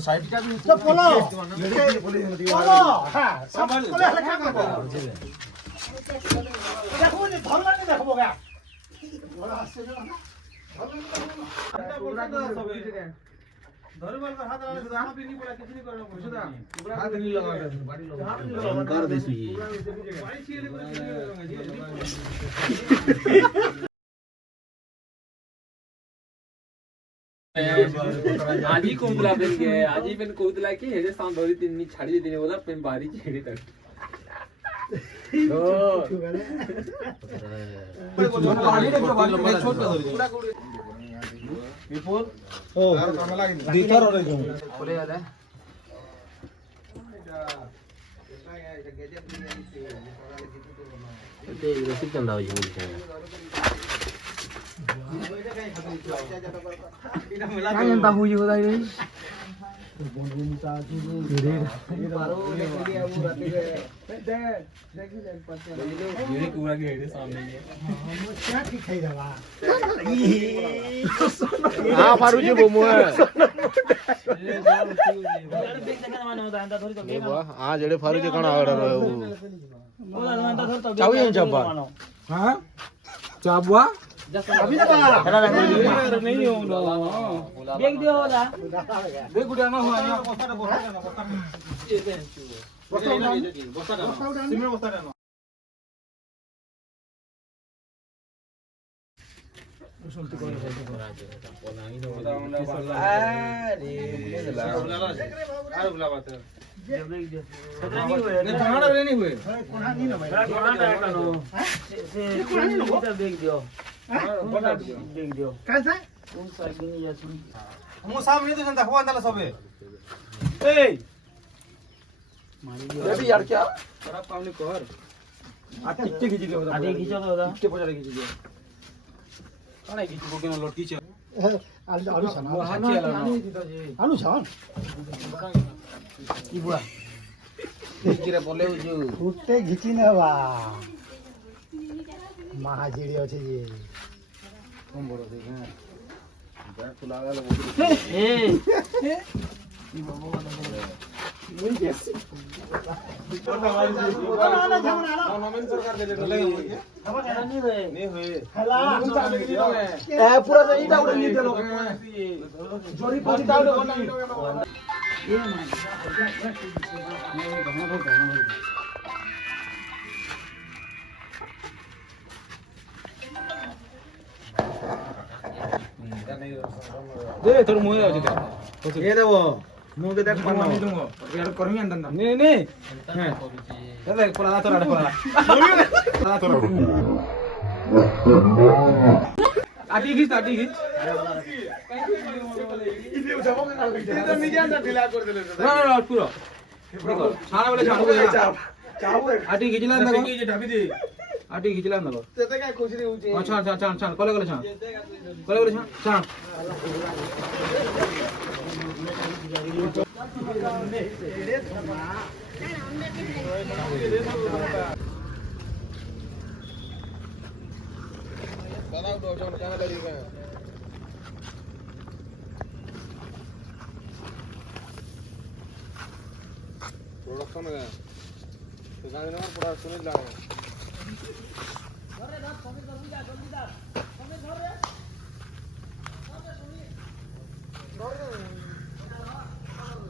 side का भी तो बोलो बोलो हां संभाल बोले क्या करबो देखो नहीं धरला नहीं देखबो का बड़ा आश्चर्य ना पूरा तो सब धरबार का हाथ आने से भी नहीं पड़ा किसी नहीं करना सुधा हाथ नहीं लगा बाड़ी लगा कर देसु ये बाड़ी छीले करे आजी कोंदला पेन के आजी पेन कोंदला की हेडे साउंड धरी तीन नी छाड़ी देने बोला पेन बारी छेड़ी तक ओ पानी रे बाड़ी छोटा धरी पूरा विपुल ओ काम लागिन दिथर रे जो बोले आले ते रसिक चंदा हो जी क्या जनता हुई होता है ये पूरा के हेडे सामने है क्या की खाई दवा हां फारू जी बोमो है हां जेडे फारू जी कण आगड़ रहे वो चावी जब्बा हां चाबवा अभी ना नहीं होगा देख दियो होला देख गुडिया ना हुआ यहाँ बस्ता सिमेंट बस्ता ना यार क्या खराब काम नहीं कर इतने खींच दियो आधे खींचो तो दादा इतने पछाड़े खींच दियो कौन है खींच बोके ना लटकी छ आलू छन आलू छन की बुआ किरे बोले जो फुटे घिची ना बा महाजीड़ी अछि जे कम बड़ो देख हैं बैठ खुला वाला ए नहीं हुए पूरा ईटा उड़ा नहीं देलो जोड़ी पानी डाल दो ये दे थोड़ा मुंह आ जाता ये देवो मुंह के देख पाना नहीं दूंगा यार करमी अंदर नहीं नहीं है देख पड़ा थोड़ा पड़ा थोड़ा आटी खींच इधर उठाओ ना इधर नीचे अंदर ढीला कर देले ना पूरा देखो छाना बोले छाना चाबू आटी खींचला अंदर की ढाबी दे आटी खींचला अंदर तेते काय खुशी होची अच्छा कले छान बनाओ दो जन कहां लड़ी गए प्रोडक्शन है तो गाड़ी नंबर पूरा सुनिल लागे अरे 10 जल्दी जा